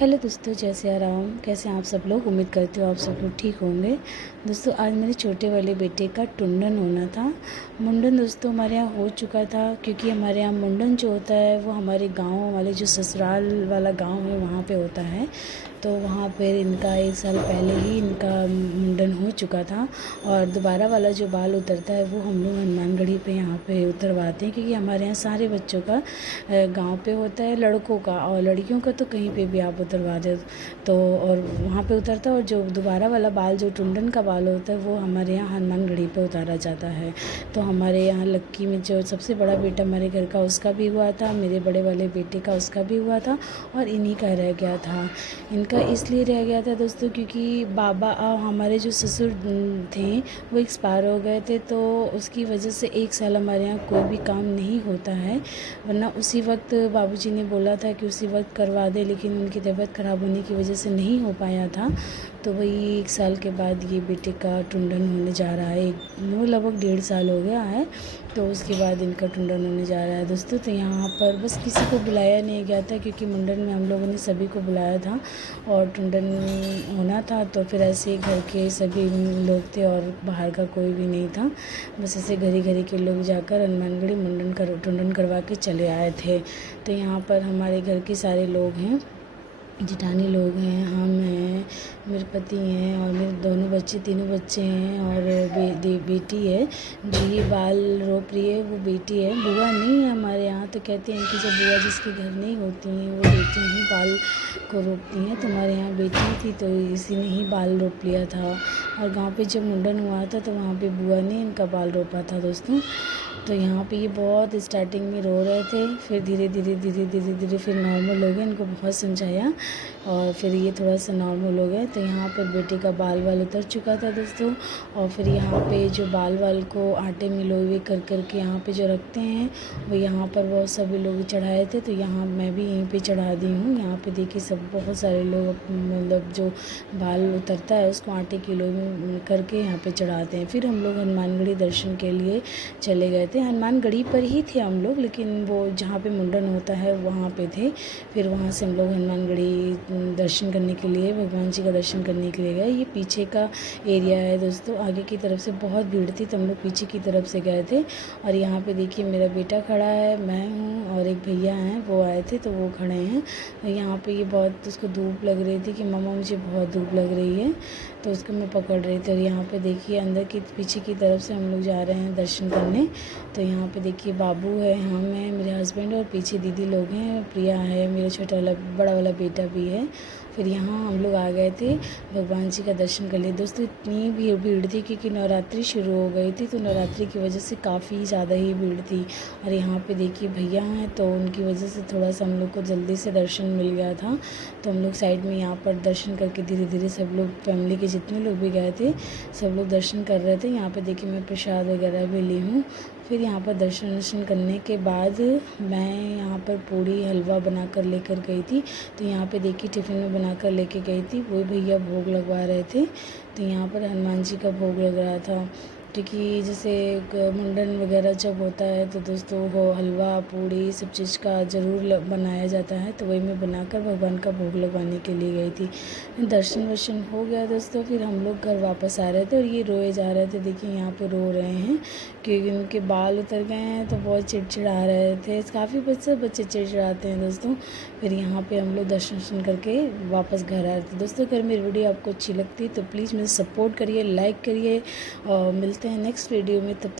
Hello दोस्तों, जैसे आराम कैसे हैं आप सब लोग। उम्मीद करती हूँ आप सब लोग ठीक होंगे। दोस्तों आज मेरे छोटे वाले बेटे का टुंडन होना था। मुंडन दोस्तों हमारे यहाँ हो चुका था, क्योंकि हमारे यहाँ मुंडन जो होता है वो हमारे गांव वाले जो ससुराल वाला गांव है वहाँ पे होता है। तो वहाँ पर इनका 1 साल पहले ही इनका मुंडन हो चुका था। और दोबारा वाला जो बाल उतरता है वो हम लोग हनुमानगढ़ी पे यहाँ पे उतरवाते हैं, क्योंकि हमारे यहाँ सारे बच्चों का गांव पे होता है, लड़कों का, और लड़कियों का तो कहीं पे भी आप उतरवा दो तो और वहाँ पे उतरता है। और जो दोबारा वाला बाल जो टुंडन का बाल होता है वो हमारे यहाँ हनुमानगढ़ी पे उतारा जाता है। तो हमारे यहाँ लक्की में जो सबसे बड़ा बेटा हमारे घर का उसका भी हुआ था, मेरे बड़े वाले बेटे का उसका भी हुआ था, और इन्हीं का रह गया था। इनका इसलिए रह गया था दोस्तों क्योंकि बाबा हमारे जो ससुर थे वो एक्सपायर हो गए थे, तो उसकी वजह से 1 साल हमारे यहाँ कोई भी काम नहीं होता है। वरना उसी वक्त बाबूजी ने बोला था कि उसी वक्त करवा दे, लेकिन उनकी तबीयत ख़राब होने की वजह से नहीं हो पाया था। तो वही 1 साल के बाद ये बेटे का टुंडन होने जा रहा है। वो लगभग 1.5 साल हो गया है, तो उसके बाद इनका टुंडन होने जा रहा है दोस्तों। तो यहाँ पर बस किसी को बुलाया नहीं गया था, क्योंकि मुंडन में हम लोगों ने सभी को बुलाया था और टुंडन होना था। तो फिर ऐसे ही घर के सभी लोग थे और बाहर का कोई भी नहीं था। बस ऐसे घरी घरी के लोग जाकर हनुमानगढ़ी टुंडन करवा के चले आए थे। तो यहाँ पर हमारे घर के सारे लोग हैं, जिठानी लोग हैं, हम हैं, मेरे पति हैं और मेरे दोनों बच्चे, तीनों बच्चे हैं, और बेटी है जो ये बाल रोप रही है वो बेटी है। बुआ नहीं है हमारे यहाँ, तो कहते हैं कि जब बुआ जिसके घर नहीं होती हैं वो बेटी ही बाल को रोपती हैं। तो हमारे यहाँ बेटी थी तो इसी ने ही बाल रोप लिया था। और गाँव पे जब मुंडन हुआ था तो वहाँ पे बुआ ने इनका बाल रोपा था दोस्तों। तो यहाँ पे ये बहुत स्टार्टिंग में रो रहे थे, फिर धीरे धीरे फिर नॉर्मल हो गए। इनको बहुत समझाया और फिर ये थोड़ा सा नॉर्मल हो गए। तो यहाँ पर बेटे का बाल उतर चुका था दोस्तों। और फिर यहाँ पे जो बाल को आटे में लोई कर के यहाँ पे जो रखते हैं वो यहाँ पर बहुत सभी लोग चढ़ाए थे। तो यहाँ मैं भी यहीं पे चढ़ा दी हूँ। यहाँ पे देखिए सब बहुत सारे लोग मतलब जो बाल उतरता है उसको आटे की लोई में करके यहाँ पे चढ़ाते हैं। फिर हम लोग हनुमानगढ़ी दर्शन के लिए चले गए थे। हनुमानगढ़ी पर ही थे हम लोग, लेकिन वो जहाँ पे मुंडन होता है वहाँ पे थे। फिर वहाँ से हम लोग हनुमानगढ़ी दर्शन करने के लिए, भगवान जी का दर्शन करने के लिए गए। ये पीछे का एरिया है दोस्तों, आगे की तरफ से बहुत भीड़ थी तो हम लोग पीछे की तरफ से गए थे। और यहाँ पे देखिए मेरा बेटा खड़ा है, मैं हूँ और एक भैया हैं, वो आए थे तो वो खड़े हैं। यहाँ पे ये बहुत उसको धूप लग रही थी कि मम्मा मुझे बहुत धूप लग रही है, तो उसको मैं पकड़ रही थी। और यहाँ पे देखिए अंदर की पीछे की तरफ से हम लोग जा रहे हैं दर्शन करने। तो यहाँ पे देखिए बाबू है, हम हैं, मेरे हस्बैंड, और पीछे दीदी लोग हैं, प्रिया है, मेरा छोटा वाला बड़ा वाला बेटा भी है। फिर यहाँ हम लोग आ गए थे भगवान जी का दर्शन कर लिए दोस्तों। इतनी भीड़ थी क्योंकि नवरात्रि शुरू हो गई थी, तो नवरात्रि की वजह से काफ़ी ज़्यादा ही भीड़ थी। और यहाँ पे देखिए भैया हैं, तो उनकी वजह से थोड़ा सा हम लोग को जल्दी से दर्शन मिल गया था। तो हम लोग साइड में यहाँ पर दर्शन करके धीरे धीरे सब लोग फैमिली के जितने लोग भी गए थे सब लोग दर्शन कर रहे थे। यहाँ पर देखिए मैं प्रसाद वगैरह भी ली हूँ। फिर यहाँ पर दर्शन करने के बाद मैं यहाँ पर पूड़ी हलवा बना कर लेकर गई थी। तो यहाँ पे देखिए टिफ़िन में बना कर लेके गई थी, वो भैया भोग लगवा रहे थे। तो यहाँ पर हनुमान जी का भोग लग रहा था, क्योंकि जैसे मुंडन वगैरह जब होता है तो दोस्तों वो हलवा पूड़ी सब चीज़ का ज़रूर बनाया जाता है। तो वही मैं बनाकर भगवान का भोग लगवाने के लिए गई थी। दर्शन वर्शन हो गया दोस्तों, फिर हम लोग घर वापस आ रहे थे और ये रोए जा रहे थे। देखिए यहाँ पे रो रहे हैं क्योंकि उनके बाल उतर गए हैं, तो बहुत चिड़चिड़ा रहे थे। काफ़ी बच्चे चिड़चिड़ाते हैं दोस्तों। फिर यहाँ पे हम लोग दर्शन करके वापस घर आ रहे थे दोस्तों। अगर मेरी वीडियो आपको अच्छी लगती है तो प्लीज़ मुझे सपोर्ट करिए, लाइक करिए, और मिलते हैं नेक्स्ट वीडियो में। तब